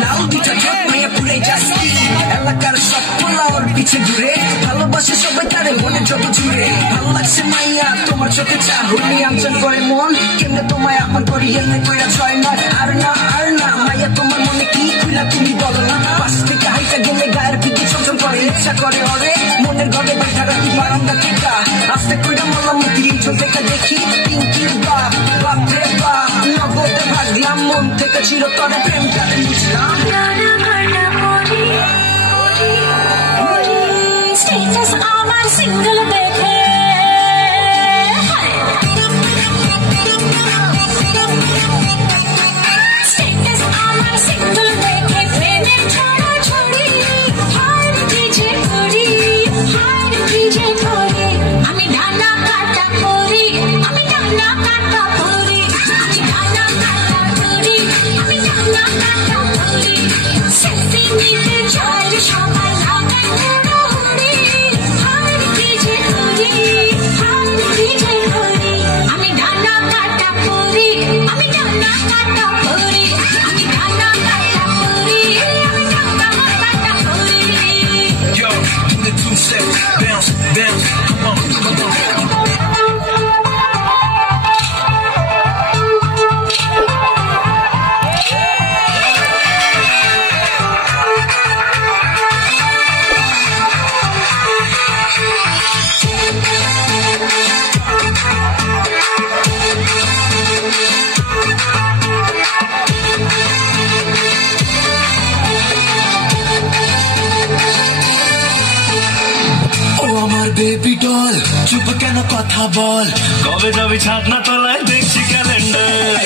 লাল দুটা ঠোঁট মাইয়া পুরে জাস্তি এলাকার সব পোলা ওর পিছে ঘুরে ভালোবাসে সবাই তারে মনে যত জুড়ে ভালো লাগছে মাইয়া তোমার চোখে চা হুলি আঞ্চল করে মন কেমনে তোমায় আপন করি এমনি কইরা ছয় নয় আর না মাইয়া তোমার মনে কি খুলা তুমি বলো না পাশ থেকে হাইটা গেলে গায়ের পিঠে চমচম করে ইচ্ছা করে ওরে মনের ঘরে বৈঠা রাখি বারান্দা টিকা আস্তে কইরা মালামতি চোখ থেকে দেখি পিঙ্কির বাপ বাপরে বাপ নগদে ভাগলাম মন থেকে চিরতরে প্রেমটারে বুঝলাম স্টেটাস আমার সিঙ্গেল দেখে স্টেটাস আমার সিঙ্গেল দেখে প্রেমের ছড়াছড়ি হার ডিজে করি আমি ডানা কাটা করি আমি ডানা কাটা করি আমি ডানা কাটা করি আমি ডানা কাটা করি সেলফি নিতে চাই সবাই লাগাই উড়ি হার ডিজে করি আমি ডানা কাটা করি আমি ডানা কাটা করি আমি ডানা কাটা করি আমি ডানা কাটা করি Yo, do the 2 step, bounce, bounce, come on, come on. Baby doll চুপ কেন কথা বল কবে যাবি ছাদনা তলায় দেখছি ক্যালেন্ডার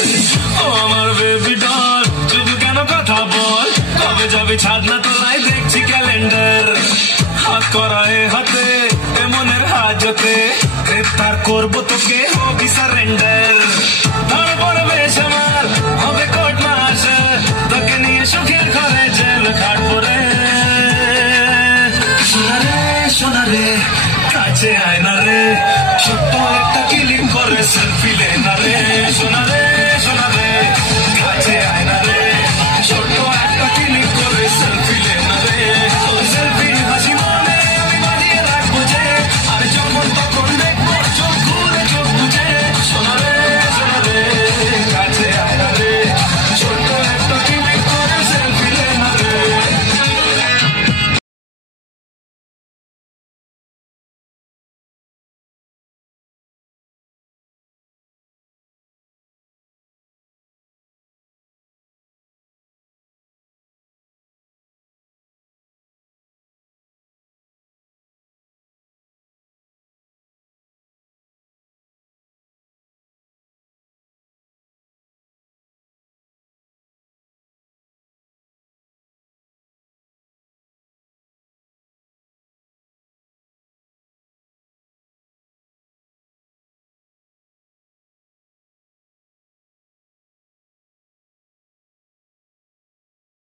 ও আমার বেবি ডল চুপ কেন কথা বল কবে যাবি ছাদনা তলায় দেখছি ক্যালেন্ডার হাত করা এ হাতে এ মনের হাজতে গ্রেফতার করবো তোকে হবি সারেন্ডার তারপরে বেশ আমার হবে কোর্ট মাস তোকে নিয়ে সুখের ঘরে জেল খাটবো রে সোনা রে কাছে আয় না রে ছোট্ট একটা কিলিং করে সেলফি লে না রে সোনা রে